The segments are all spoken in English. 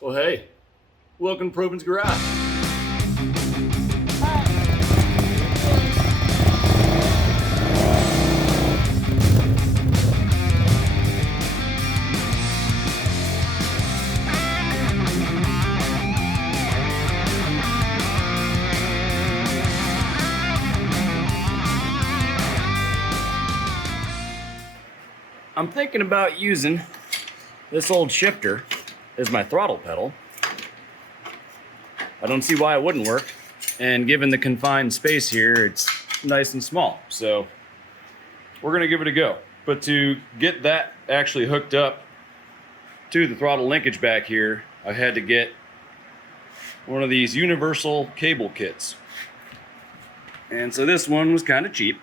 Well, hey, welcome to Provins Garage. I'm thinking about using this old shifter as my throttle pedal. I don't see why it wouldn't work. And given the confined space here, it's nice and small. So we're gonna give it a go. But to get that actually hooked up to the throttle linkage back here, I had to get one of these universal cable kits. And so this one was kind of cheap.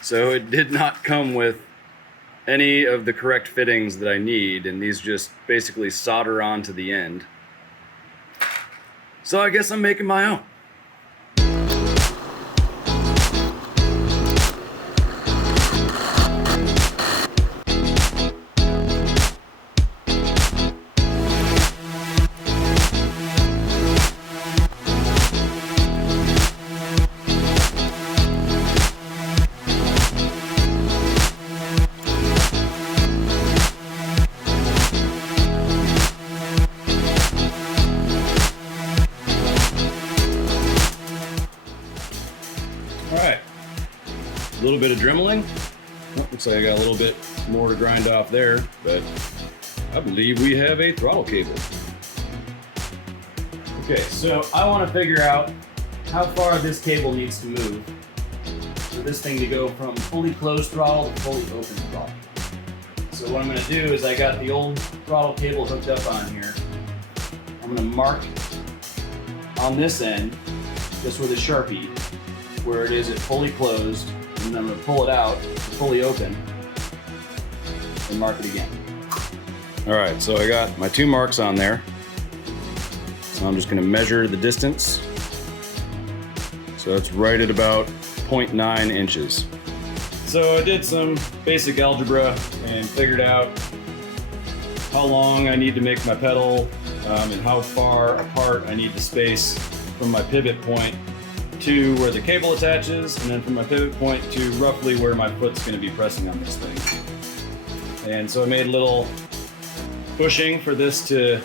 So it did not come with any of the correct fittings that I need, and these just basically solder onto the end. So I guess I'm making my own. Alright, a little bit of dremeling. Oh, looks like I got a little bit more to grind off there, but I believe we have a throttle cable. Okay, so I want to figure out how far this cable needs to move for this thing to go from fully closed throttle to fully open throttle. So what I'm going to do is I got the old throttle cable hooked up on here. I'm going to mark on this end, just with a Sharpie, where it is at fully closed, and then I'm going to pull it out to fully open and mark it again. All right, so I got my two marks on there. So I'm just going to measure the distance. So it's right at about 0.9 inches. So I did some basic algebra and figured out how long I need to make my pedal and how far apart I need to space from my pivot point to where the cable attaches, and then from my pivot point to roughly where my foot's going to be pressing on this thing. And so I made a little bushing for this to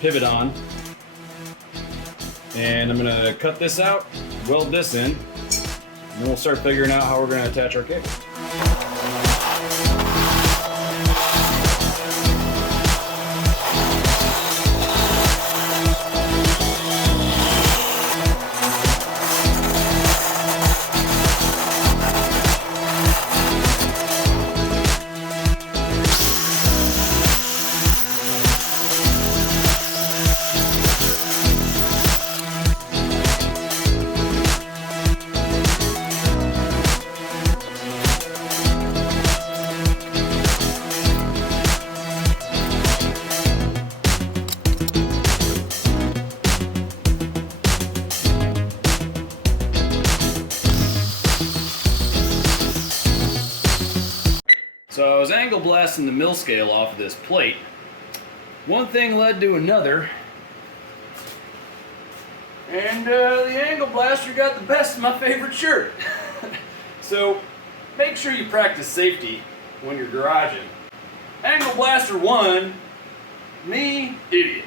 pivot on. And I'm going to cut this out, weld this in, and then we'll start figuring out how we're going to attach our cable. So I was angle blasting the mill scale off of this plate. One thing led to another, and the angle blaster got the best of my favorite shirt. So make sure you practice safety when you're garaging. Angle blaster 1, me, idiot.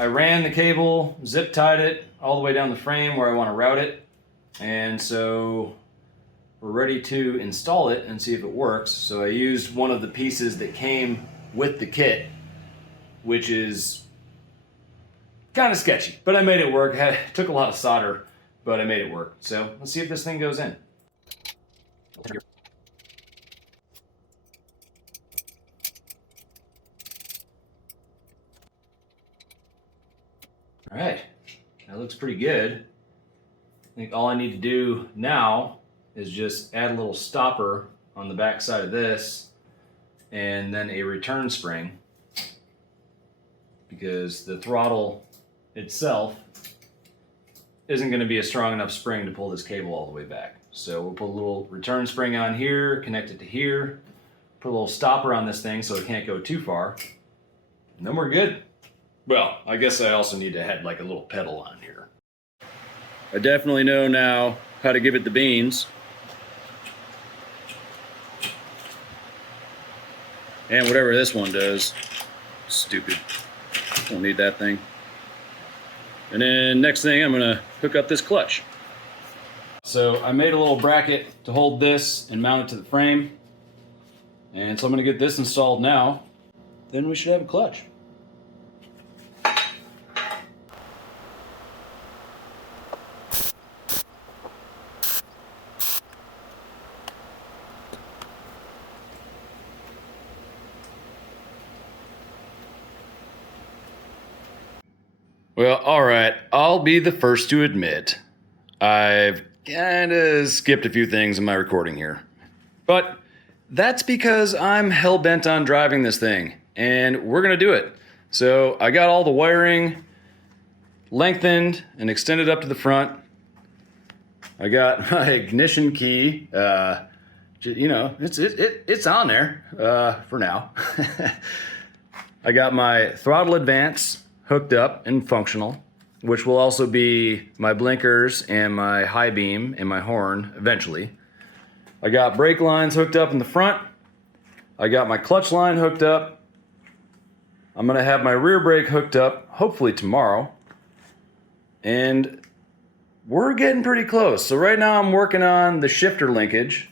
I ran the cable, zip tied it all the way down the frame where I want to route it. And so we're ready to install it and see if it works. So I used one of the pieces that came with the kit, which is kind of sketchy, but I made it work. It took a lot of solder, but I made it work. So let's see if this thing goes in. All right, that looks pretty good. I think all I need to do now is just add a little stopper on the back side of this and then a return spring, because the throttle itself isn't going to be a strong enough spring to pull this cable all the way back. So we'll put a little return spring on here, connect it to here, put a little stopper on this thing so it can't go too far, and then we're good. Well, I guess I also need to have like a little pedal on here. I definitely know now how to give it the beans. And whatever this one does, stupid. Don't need that thing. And then next thing, I'm gonna hook up this clutch. So I made a little bracket to hold this and mount it to the frame. And so I'm gonna get this installed now. Then we should have a clutch. Well, all right, I'll be the first to admit I've kind of skipped a few things in my recording here. But that's because I'm hell-bent on driving this thing, and we're gonna do it. So I got all the wiring lengthened and extended up to the front. I got my ignition key, you know, it's on there for now. I got my throttle advance hooked up and functional, which will also be my blinkers and my high beam and my horn eventually. I got brake lines hooked up in the front. I got my clutch line hooked up. I'm gonna have my rear brake hooked up, hopefully tomorrow. And we're getting pretty close. So right now I'm working on the shifter linkage.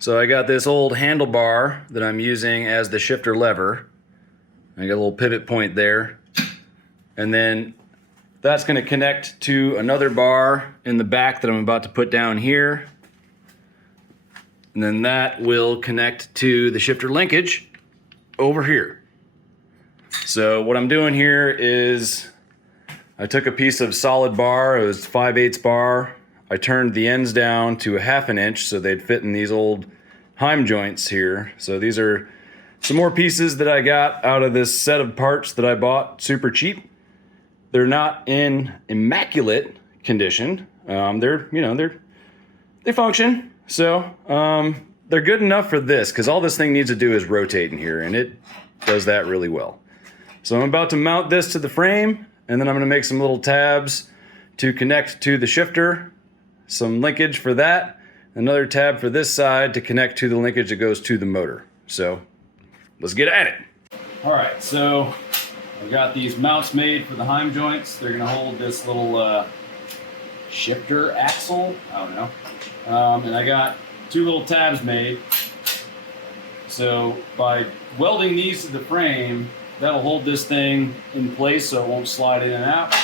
So I got this old handlebar that I'm using as the shifter lever. I got a little pivot point there. And then that's gonna connect to another bar in the back that I'm about to put down here. And then that will connect to the shifter linkage over here. So what I'm doing here is I took a piece of solid bar, it was 5/8 bar. I turned the ends down to 1/2 inch so they'd fit in these old Heim joints here. So these are some more pieces that I got out of this set of parts that I bought super cheap. They're not in immaculate condition. They function. So they're good enough for this, because all this thing needs to do is rotate in here, and it does that really well. So I'm about to mount this to the frame, and then I'm gonna make some little tabs to connect to the shifter, some linkage for that, another tab for this side to connect to the linkage that goes to the motor. So let's get at it. All right, so I've got these mounts made for the Heim joints. They're gonna hold this little shifter axle, I don't know. And I got 2 little tabs made. So by welding these to the frame, that'll hold this thing in place so it won't slide in and out.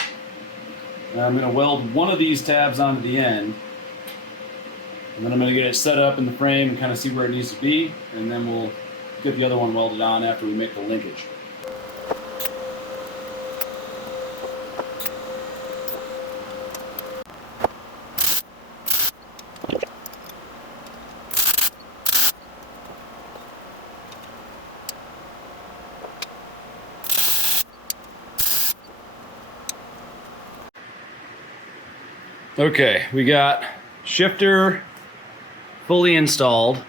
And I'm gonna weld one of these tabs onto the end. And then I'm gonna get it set up in the frame and kind of see where it needs to be. And then we'll get the other one welded on after we make the linkage. Okay, we got shifter fully installed.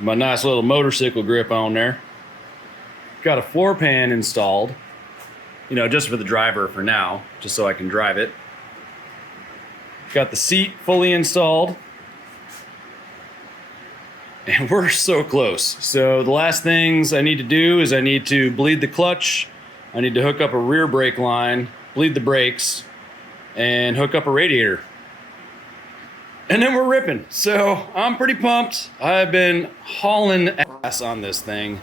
My nice little motorcycle grip on there. Got a floor pan installed, you know, just for the driver for now, just so I can drive it. Got the seat fully installed. And we're so close. So the last things I need to do is I need to bleed the clutch. I need to hook up a rear brake line bleed the brakes, and hook up a radiator. And then we're ripping. So I'm pretty pumped. I've been hauling ass on this thing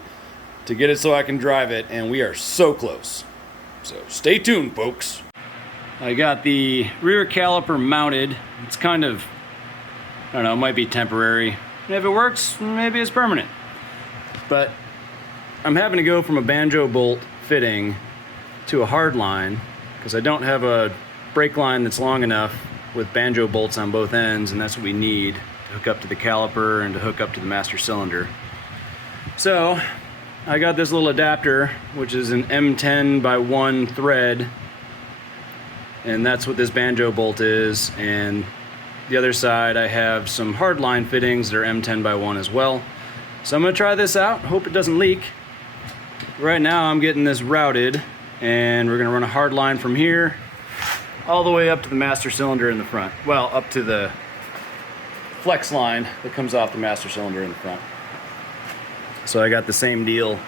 to get it so I can drive it, and we are so close. So stay tuned, folks. I got the rear caliper mounted. It's kind of, I don't know, it might be temporary. And if it works, maybe it's permanent. But I'm having to go from a banjo bolt fitting to a hard line because I don't have a brake line that's long enough with banjo bolts on both ends, and that's what we need to hook up to the caliper and to hook up to the master cylinder. So I got this little adapter, which is an M10 by 1 thread, and that's what this banjo bolt is. And the other side I have some hardline fittings that are M10 by 1 as well. So I'm gonna try this out, hope it doesn't leak. Right now I'm getting this routed, and we're gonna run a hard line from here all the way up to the master cylinder in the front. Well, up to the flex line that comes off the master cylinder in the front. So I got the same deal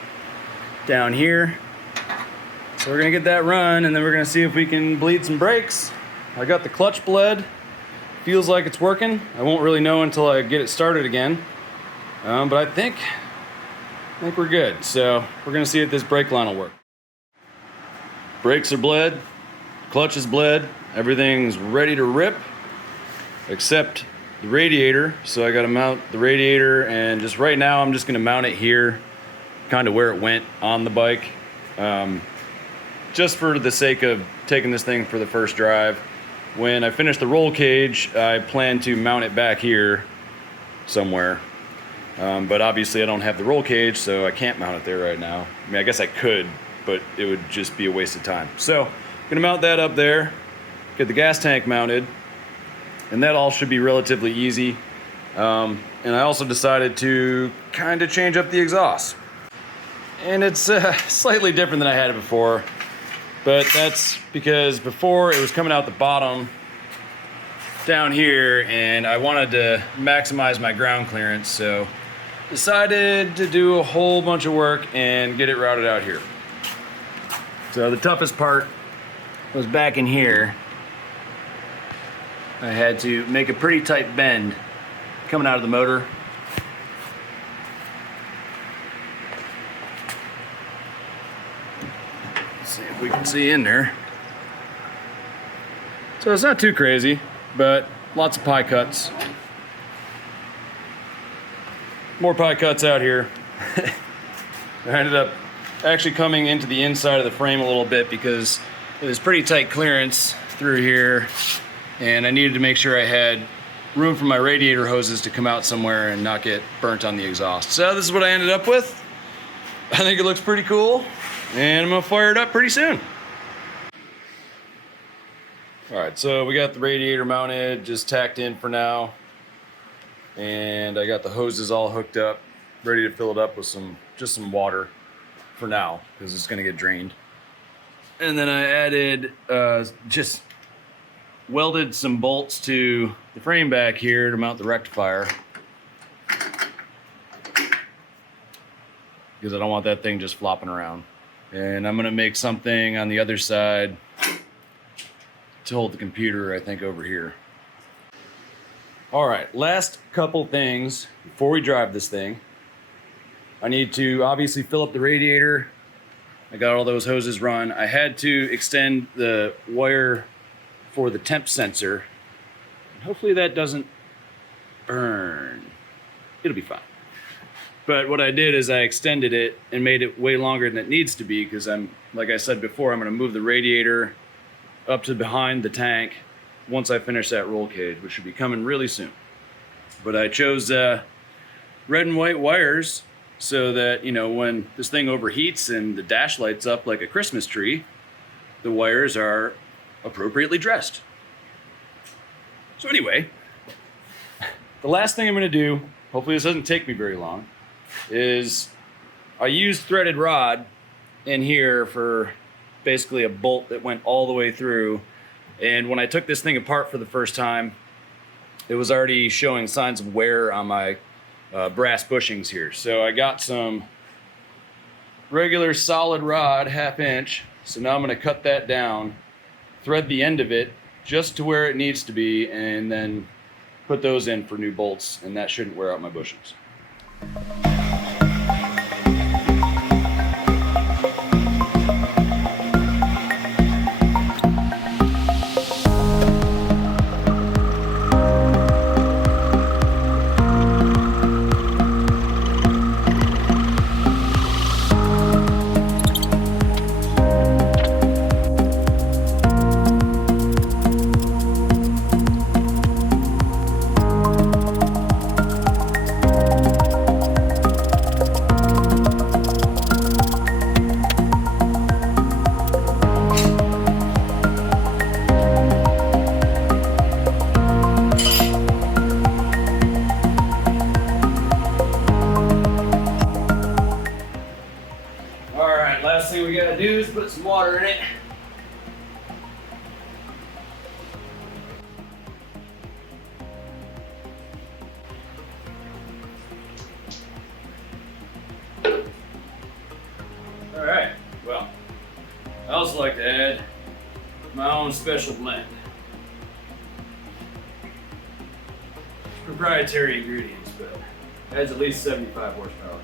down here. So we're gonna get that run, and then we're gonna see if we can bleed some brakes. I got the clutch bled. Feels like it's working. I won't really know until I get it started again. But I think we're good. So we're gonna see if this brake line will work. Brakes are bled. Clutch is bled, everything's ready to rip, except the radiator. So I gotta mount the radiator, and just right now I'm just gonna mount it here, kind of where it went on the bike, just for the sake of taking this thing for the first drive. When I finish the roll cage, I plan to mount it back here somewhere. But obviously I don't have the roll cage, so I can't mount it there right now. I mean, I guess I could, but it would just be a waste of time. So gonna mount that up there, get the gas tank mounted, and that all should be relatively easy. And I also decided to kind of change up the exhaust. And it's slightly different than I had it before, but that's because before it was coming out the bottom down here, and I wanted to maximize my ground clearance, so decided to do a whole bunch of work and get it routed out here. So the toughest part was back in here. I had to make a pretty tight bend coming out of the motor. Let's see if we can see in there. So it's not too crazy, but lots of pie cuts. More pie cuts out here. I ended up actually coming into the inside of the frame a little bit because it was pretty tight clearance through here, and I needed to make sure I had room for my radiator hoses to come out somewhere and not get burnt on the exhaust. So this is what I ended up with. I think it looks pretty cool, and I'm gonna fire it up pretty soon. All right, so we got the radiator mounted, just tacked in for now, and I got the hoses all hooked up, ready to fill it up with just some water for now, because it's gonna get drained. And then I added, just welded some bolts to the frame back here to mount the rectifier, because I don't want that thing just flopping around. And I'm gonna make something on the other side to hold the computer, I think, over here. All right, last couple things before we drive this thing. I need to obviously fill up the radiator. I got all those hoses run. I had to extend the wire for the temp sensor. Hopefully that doesn't burn. It'll be fine. But what I did is I extended it and made it way longer than it needs to be, because like I said before, I'm gonna move the radiator up to behind the tank once I finish that roll cage, which should be coming really soon. But I chose red and white wires so that, you know, when this thing overheats and the dash lights up like a Christmas tree, the wires are appropriately dressed. So anyway, the last thing I'm gonna do, hopefully this doesn't take me very long, is I used threaded rod in here for basically a bolt that went all the way through. And when I took this thing apart for the first time, it was already showing signs of wear on my brass bushings here. So I got some regular solid rod, 1/2 inch. So now I'm gonna cut that down thread the end of it just to where it needs to be, and then put those in for new bolts, and that shouldn't wear out my bushings. Last thing we gotta do is put some water in it. Alright, well, I also like to add my own special blend. It's proprietary ingredients, but adds at least 75 horsepower.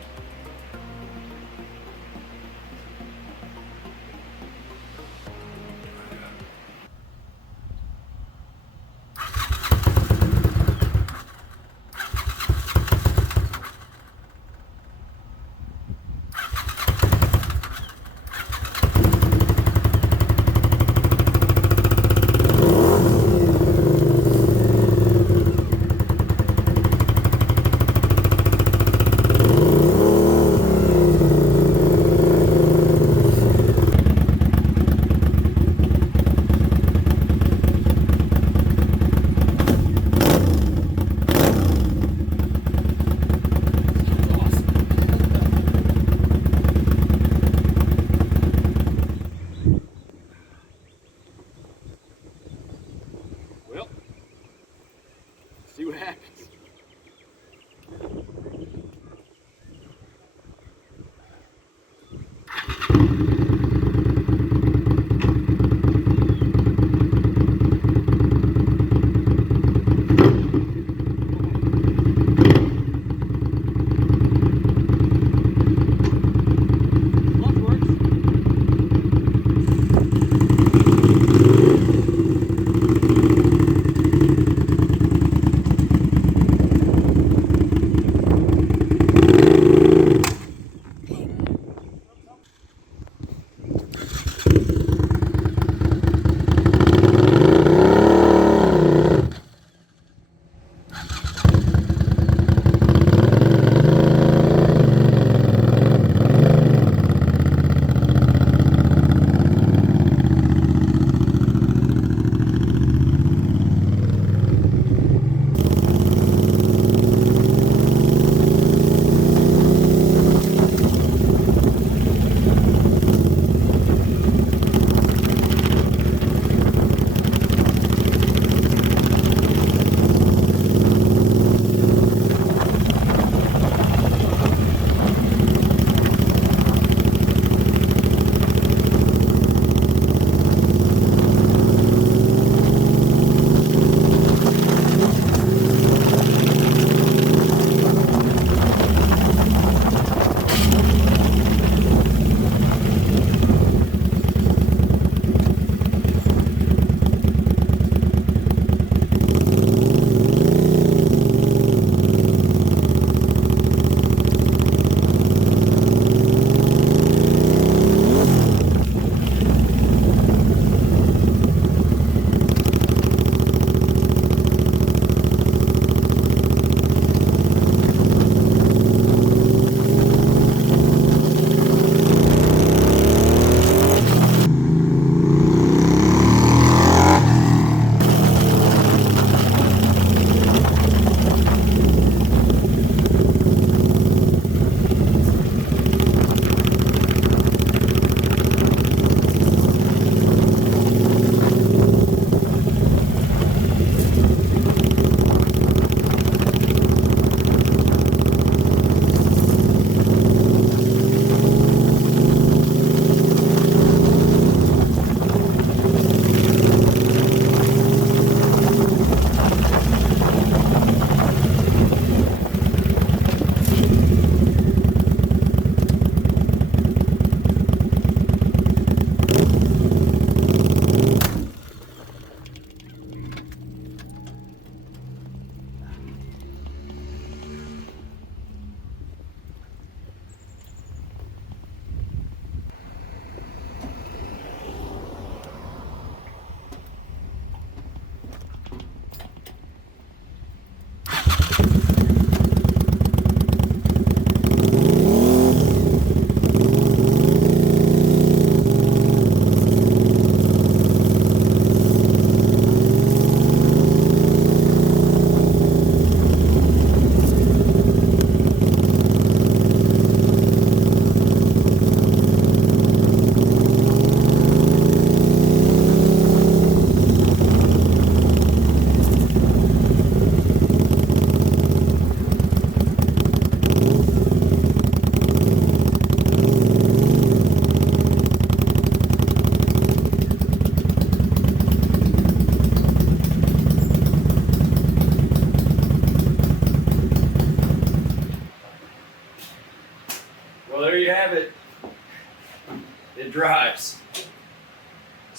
See what happens.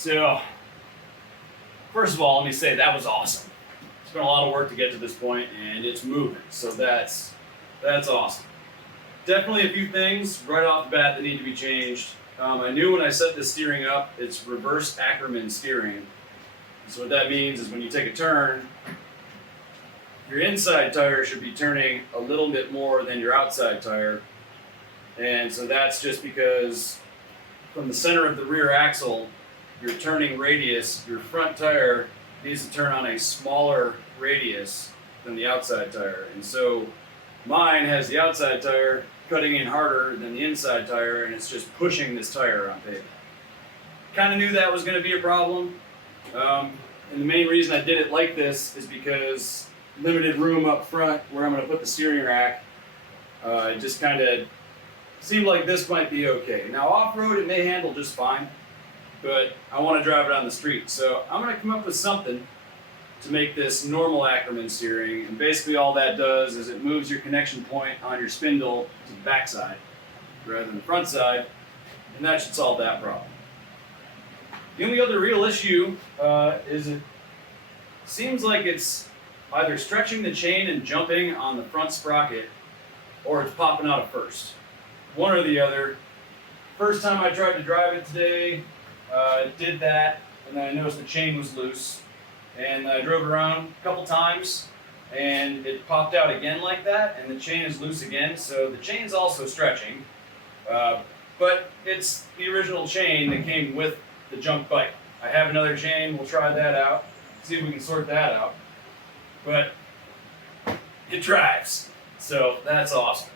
So, first of all, let me say that was awesome. It's been a lot of work to get to this point, and it's moving. So that's awesome. Definitely a few things right off the bat that need to be changed. I knew when I set this steering up, it's reverse Ackerman steering. So what that means is when you take a turn, your inside tire should be turning a little bit more than your outside tire. And so that's just because from the center of the rear axle, your turning radius, your front tire needs to turn on a smaller radius than the outside tire. And so mine has the outside tire cutting in harder than the inside tire, and it's just pushing this tire on pavement. Kind of knew that was going to be a problem. And the main reason I did it like this is because limited room up front where I'm going to put the steering rack, it just kind of seemed like this might be okay. Now off-road it may handle just fine, but I want to drive it on the street. So I'm going to come up with something to make this normal Ackerman steering, and basically all that does is it moves your connection point on your spindle to the back side rather than the front side, and that should solve that problem. The only other real issue is it seems like it's either stretching the chain and jumping on the front sprocket, or it's popping out of first. One or the other. First time I tried to drive it today, it did that, and then I noticed the chain was loose. And I drove it around a couple times, and it popped out again like that, and the chain is loose again. So the chain's also stretching, but it's the original chain that came with the junk bike. I have another chain. We'll try that out, see if we can sort that out. But it drives, so that's awesome.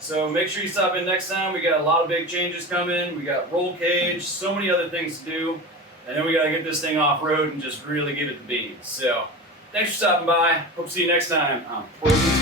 So make sure you stop in next time. We got a lot of big changes coming. We got roll cage, so many other things to do. And then we got to get this thing off-road and just really give it the beans. So, thanks for stopping by. Hope to see you next time on Provins